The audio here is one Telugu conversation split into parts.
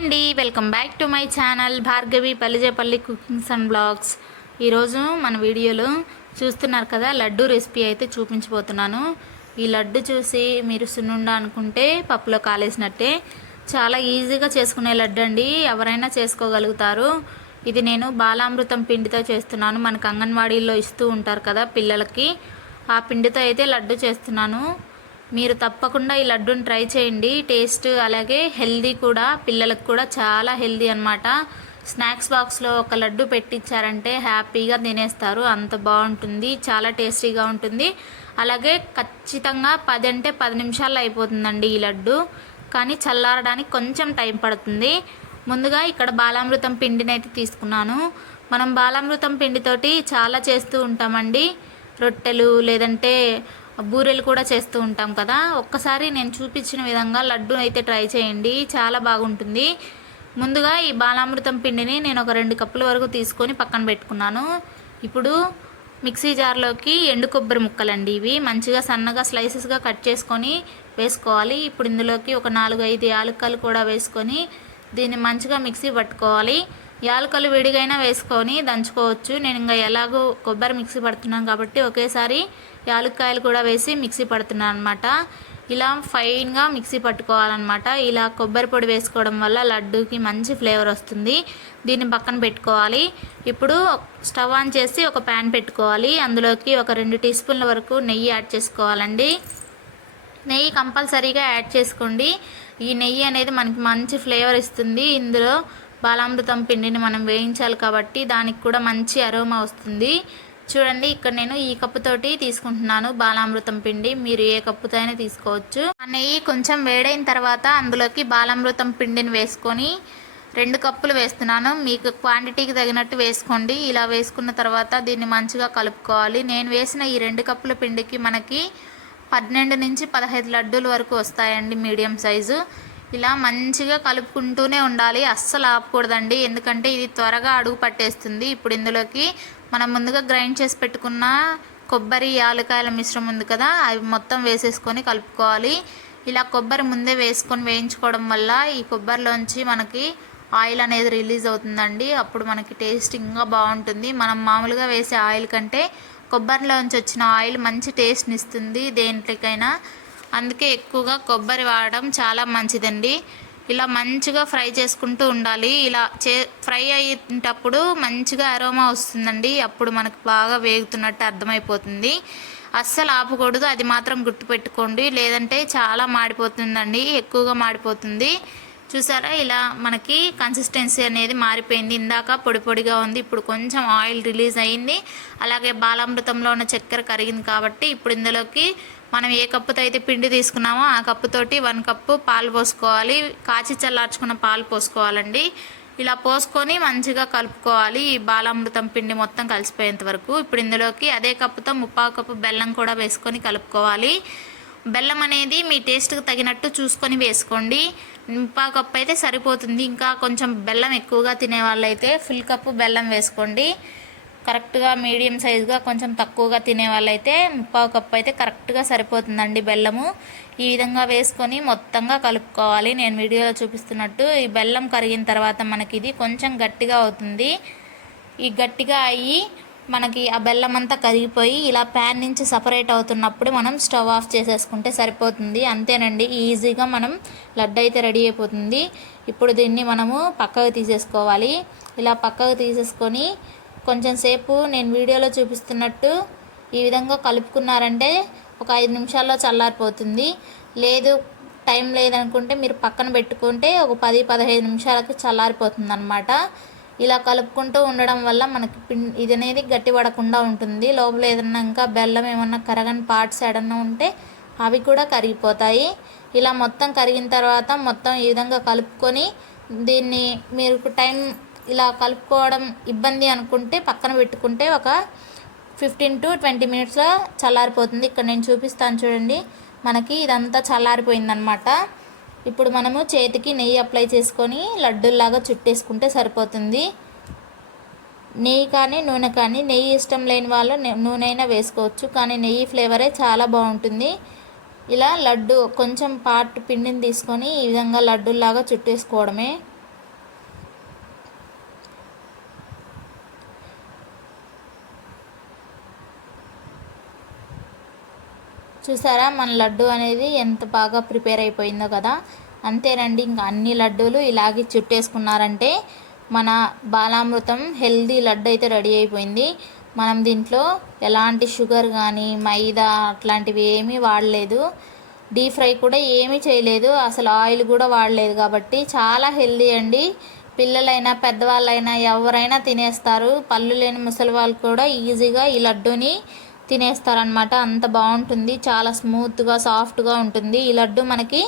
అండి, welcome back to my channel Bhargavi Pallijepalli cookings and blogs. ఈరోజు మన వీడియోలో చూస్తున్నారు కదా, లడ్డు రెసిపీ అయితే చూపించబోతున్నాను. ఈ లడ్డు చూసి మీరు సున్నుండ అనుకుంటే పప్పులో కాలేసినట్టే. చాలా ఈజీగా చేసుకునే లడ్డు అండి, ఎవరైనా చేసుకోగలుగుతారు. ఇది నేను బాలామృతం పిండితో చేస్తున్నాను. మనకు అంగన్వాడీల్లో ఇస్తూ ఉంటారు కదా పిల్లలకి, ఆ పిండితో అయితే లడ్డు చేస్తున్నాను. మీరు తప్పకుండా ఈ లడ్డూని ట్రై చేయండి. టేస్ట్ అలాగే హెల్దీ కూడా, పిల్లలకు కూడా చాలా హెల్దీ అనమాట. స్నాక్స్ బాక్స్లో ఒక లడ్డు పెట్టించారంటే హ్యాపీగా తినేస్తారు, అంత బాగుంటుంది, చాలా టేస్టీగా ఉంటుంది. అలాగే ఖచ్చితంగా 10 అంటే 10 నిమిషాల్లో అయిపోతుందండి ఈ లడ్డు. కానీ చల్లారడానికి కొంచెం టైం పడుతుంది. ముందుగా ఇక్కడ బాలామృతం పిండిని అయితే తీసుకున్నాను. మనం బాలామృతం పిండితోటి చాలా చేస్తూ ఉంటామండి, రొట్టెలు లేదంటే బూరెలు కూడా చేస్తూ ఉంటాం కదా. ఒక్కసారి నేను చూపించిన విధంగా లడ్డు అయితే ట్రై చేయండి, చాలా బాగుంటుంది. ముందుగా ఈ బాలామృతం పిండిని నేను ఒక 2 కప్పుల వరకు తీసుకొని పక్కన పెట్టుకున్నాను. ఇప్పుడు మిక్సీ జార్లోకి ఎండు కొబ్బరి ముక్కలండి, ఇవి మంచిగా సన్నగా స్లైసెస్గా కట్ చేసుకొని వేసుకోవాలి. ఇప్పుడు ఇందులోకి ఒక 4-5 యాలకులు కూడా వేసుకొని దీన్ని మంచిగా మిక్సీ పట్టుకోవాలి. యాలకులు విడిగైనా వేసుకొని దంచుకోవచ్చు. నేను ఇంకా ఎలాగో కొబ్బరి మిక్సీ పడుతున్నాను కాబట్టి ఒకేసారి యాలక్కాయలు కూడా వేసి మిక్సీ పడుతున్నాను అనమాట. ఇలా ఫైన్గా మిక్సీ పట్టుకోవాలన్నమాట. ఇలా కొబ్బరి పొడి వేసుకోవడం వల్ల లడ్డూకి మంచి ఫ్లేవర్ వస్తుంది. దీన్ని పక్కన పెట్టుకోవాలి. ఇప్పుడు స్టవ్ ఆన్ చేసి ఒక ప్యాన్ పెట్టుకోవాలి. అందులోకి ఒక 2 టీ స్పూన్ల వరకు నెయ్యి యాడ్ చేసుకోవాలండి. నెయ్యి కంపల్సరీగా యాడ్ చేసుకోండి. ఈ నెయ్యి అనేది మనకి మంచి ఫ్లేవర్ ఇస్తుంది. ఇందులో బాలామృతం పిండిని మనం వేయించాలి కాబట్టి దానికి కూడా మంచి అరోమా వస్తుంది. చూడండి, ఇక్కడ నేను ఈ కప్పుతోటి తీసుకుంటున్నాను బాలామృతం పిండి, మీరు ఏ కప్పుతో అయినా తీసుకోవచ్చు. ఆ నెయ్యి కొంచెం వేడైన తర్వాత అందులోకి బాలామృతం పిండిని వేసుకొని 2 కప్పులు వేస్తున్నాను. మీకు క్వాంటిటీకి తగినట్టు వేసుకోండి. ఇలా వేసుకున్న తర్వాత దీన్ని మంచిగా కలుపుకోవాలి. నేను వేసిన ఈ 2 కప్పుల పిండికి మనకి 12 నుంచి 15 లడ్డూల వరకు వస్తాయండి, మీడియం సైజు. ఇలా మంచిగా కలుపుకుంటూనే ఉండాలి, అస్సలు ఆపకూడదండి, ఎందుకంటే ఇది త్వరగా అడుగు పట్టేస్తుంది. ఇప్పుడు ఇందులోకి మనం ముందుగా గ్రైండ్ చేసి పెట్టుకున్న కొబ్బరి యాలకాయల మిశ్రమం ఉంది కదా, అవి మొత్తం వేసేసుకొని కలుపుకోవాలి. ఇలా కొబ్బరి ముందే వేసుకొని వేయించుకోవడం వల్ల ఈ కొబ్బరిలోంచి మనకి ఆయిల్ అనేది రిలీజ్ అవుతుందండి. అప్పుడు మనకి టేస్ట్ ఇంకా బాగుంటుంది. మనం మామూలుగా వేసే ఆయిల్ కంటే కొబ్బరిలోంచి వచ్చిన ఆయిల్ మంచి టేస్ట్ని ఇస్తుంది దేంట్లోకైనా. అందుకే ఎక్కువగా కొబ్బరి వాడడం చాలా మంచిదండి. ఇలా మంచిగా ఫ్రై చేసుకుంటూ ఉండాలి. ఇలా ఫ్రై అయ్యేటప్పుడు మంచిగా అరోమా వస్తుందండి, అప్పుడు మనకు బాగా వేగుతున్నట్టు అర్థమైపోతుంది. అస్సలు ఆపకూడదు, అది మాత్రం గుర్తుపెట్టుకోండి, లేదంటే చాలా మాడిపోతుందండి, ఎక్కువగా మాడిపోతుంది. చూసారా, ఇలా మనకి కన్సిస్టెన్సీ అనేది మారిపోయింది. ఇందాక పొడి పొడిగా ఉంది, ఇప్పుడు కొంచెం ఆయిల్ రిలీజ్ అయ్యింది. అలాగే బాలామృతంలో ఉన్న చక్కెర కరిగింది కాబట్టి ఇప్పుడు ఇందులోకి మనం ఏ కప్పుతో అయితే పిండి తీసుకున్నామో ఆ కప్పుతోటి 1 కప్పు పాలు పోసుకోవాలి. కాచి చల్లార్చుకున్న పాలు పోసుకోవాలండి. ఇలా పోసుకొని మంచిగా కలుపుకోవాలి, ఈ బాలామృతం పిండి మొత్తం కలిసిపోయేంత వరకు. ఇప్పుడు ఇందులోకి అదే కప్పుతో 3/4 కప్పు బెల్లం కూడా వేసుకొని కలుపుకోవాలి. బెల్లం అనేది మీ టేస్ట్కి తగినట్టు చూసుకొని వేసుకోండి. 3/4 కప్పు అయితే సరిపోతుంది. ఇంకా కొంచెం బెల్లం ఎక్కువగా తినే వాళ్ళైతే ఫుల్ కప్పు బెల్లం వేసుకోండి. కరెక్ట్గా మీడియం సైజుగా కొంచెం తక్కువగా తినే వాళ్ళైతే 3/4 కప్పు అయితే కరెక్ట్గా సరిపోతుందండి బెల్లము. ఈ విధంగా వేసుకొని మొత్తంగా కలుపుకోవాలి. నేను వీడియోలో చూపిస్తున్నట్టు ఈ బెల్లం కరిగిన తర్వాత మనకి ఇది కొంచెం గట్టిగా అవుతుంది. ఈ గట్టిగా అయ్యి మనకి ఆ బెల్లం అంతా కరిగిపోయి ఇలా ప్యాన్ నుంచి సపరేట్ అవుతున్నప్పుడు మనం స్టవ్ ఆఫ్ చేసేసుకుంటే సరిపోతుంది. అంతేనండి, ఈజీగా మనం లడ్డు అయితే రెడీ అయిపోతుంది. ఇప్పుడు దీన్ని మనము పక్కకు తీసేసుకోవాలి. ఇలా పక్కకు తీసేసుకొని కొంచెం సేపు నేను వీడియోలో చూపిస్తున్నట్టు ఈ విధంగా కలుపుకున్నారంటే ఒక 5 నిమిషాల్లో చల్లారిపోతుంది. లేదు టైం లేదనుకుంటే మీరు పక్కన పెట్టుకుంటే ఒక 10-15 నిమిషాలకి చల్లారిపోతుంది అన్నమాట. ఇలా కలుపుకుంటూ ఉండడం వల్ల మనకి ఇది అనేది గట్టి పడకుండా ఉంటుంది. లోపల ఏదన్నా ఇంకా బెల్లం ఏమన్నా కరగని పార్ట్స్ ఏదన్నా ఉంటే అవి కూడా కరిగిపోతాయి. ఇలా మొత్తం కరిగిన తర్వాత మొత్తం ఈ విధంగా కలుపుకొని దీన్ని మీరు టైం ఇలా కలుపుకోవడం ఇబ్బంది అనుకుంటే పక్కన పెట్టుకుంటే ఒక 15 to 20 మినిట్స్లో చల్లారిపోతుంది. ఇక్కడ నేను చూపిస్తాను చూడండి, మనకి ఇదంతా చల్లారిపోయిందనమాట. ఇప్పుడు మనము చేతికి నెయ్యి అప్లై చేసుకొని లడ్డూల్లాగా చుట్టేసుకుంటే సరిపోతుంది. నెయ్యి కానీ నూనె కానీ, నెయ్యి ఇష్టం లేని వాళ్ళు నూనె అయినా వేసుకోవచ్చు, కానీ నెయ్యి ఫ్లేవరే చాలా బాగుంటుంది. ఇలా లడ్డు కొంచెం పార్ట్ పిండిని తీసుకొని ఈ విధంగా లడ్డూలాగా చుట్టేసుకోవడమే. చూసారా మన లడ్డు అనేది ఎంత బాగా ప్రిపేర్ అయిపోయిందో కదా. అంతేనండి, ఇంకా అన్ని లడ్డూలు ఇలాగే చుట్టేసుకున్నారంటే మన బాలామృతం హెల్దీ లడ్డు అయితే రెడీ అయిపోయింది. మనం దీంట్లో ఎలాంటి షుగర్ కానీ మైదా అట్లాంటివి ఏమీ వాడలేదు, డీప్ ఫ్రై కూడా ఏమీ చేయలేదు, అసలు ఆయిల్ కూడా వాడలేదు. కాబట్టి చాలా హెల్దీ అండి. పిల్లలైనా పెద్దవాళ్ళైనా ఎవరైనా తినేస్తారు. పళ్ళు లేని ముసలి వాళ్ళు కూడా ఈజీగా ఈ లడ్డూని తినేస్తారనమాట. అంత బాగుంటుంది, చాలా స్మూత్గా సాఫ్ట్గా ఉంటుంది. ఈ లడ్డు మనకి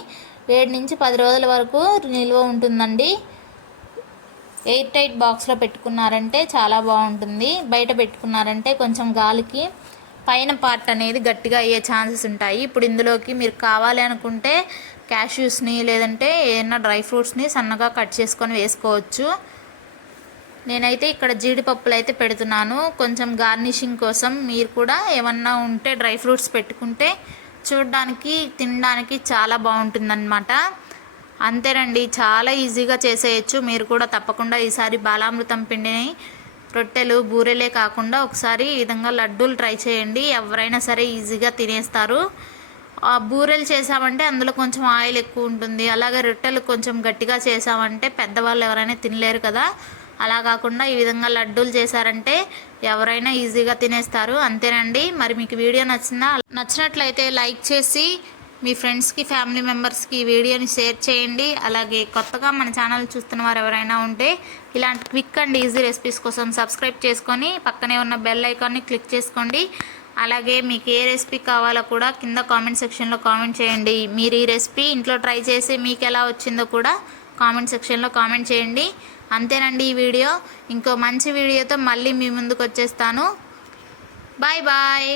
7 నుంచి 10 రోజుల వరకు నిల్వ ఉంటుందండి. ఎయిర్ టైట్ బాక్స్లో పెట్టుకున్నారంటే చాలా బాగుంటుంది. బయట పెట్టుకున్నారంటే కొంచెం గాలికి పైన పార్ట్ అనేది గట్టిగా అయ్యే ఛాన్సెస్ ఉంటాయి. ఇప్పుడు ఇందులోకి మీరు కావాలి అనుకుంటే క్యాష్యూస్ని లేదంటే ఏదైనా డ్రై ఫ్రూట్స్ని సన్నగా కట్ చేసుకొని వేసుకోవచ్చు. నేనైతే ఇక్కడ జీడిపప్పులు అయితే పెడుతున్నాను కొంచెం గార్నిషింగ్ కోసం. మీరు కూడా ఏమన్నా ఉంటే డ్రై ఫ్రూట్స్ పెట్టుకుంటే చూడడానికి తినడానికి చాలా బాగుంటుందన్నమాట. అంతేనండి, చాలా ఈజీగా చేసేయచ్చు. మీరు కూడా తప్పకుండా ఈసారి బాలామృతం పిండిని రొట్టెలు బూరెలే కాకుండా ఒకసారి ఈ విధంగా లడ్డూలు ట్రై చేయండి. ఎవరైనా సరే ఈజీగా తినేస్తారు. బూరెలు చేసామంటే అందులో కొంచెం ఆయిల్ ఎక్కువ ఉంటుంది, అలాగే రొట్టెలు కొంచెం గట్టిగా చేసామంటే పెద్దవాళ్ళు ఎవరైనా తినలేరు కదా. అలా కాకుండా ఈ విధంగా లడ్డూలు చేశారంటే ఎవరైనా ఈజీగా తినేస్తారు. అంతేనండి, మరి మీకు వీడియో నచ్చినట్లయితే లైక్ చేసి మీ ఫ్రెండ్స్కి ఫ్యామిలీ మెంబర్స్కి ఈ వీడియోని షేర్ చేయండి. అలాగే కొత్తగా మన ఛానల్ చూస్తున్న వారు ఎవరైనా ఉంటే ఇలాంటి క్విక్ అండ్ ఈజీ రెసిపీస్ కోసం సబ్స్క్రైబ్ చేసుకొని పక్కనే ఉన్న బెల్ ఐకాన్ని క్లిక్ చేసుకోండి. అలాగే మీకు ఏ రెసిపీ కావాలో కూడా కింద కామెంట్ సెక్షన్లో కామెంట్ చేయండి. మీరు ఈ రెసిపీ ఇంట్లో ట్రై చేసి మీకు ఎలా వచ్చిందో కూడా కామెంట్ సెక్షన్లో కామెంట్ చేయండి. అంతేనండి, ఈ వీడియో ఇంకో మంచి వీడియోతో మళ్ళీ మీ ముందుకు వచ్చేస్తాను. Bye bye.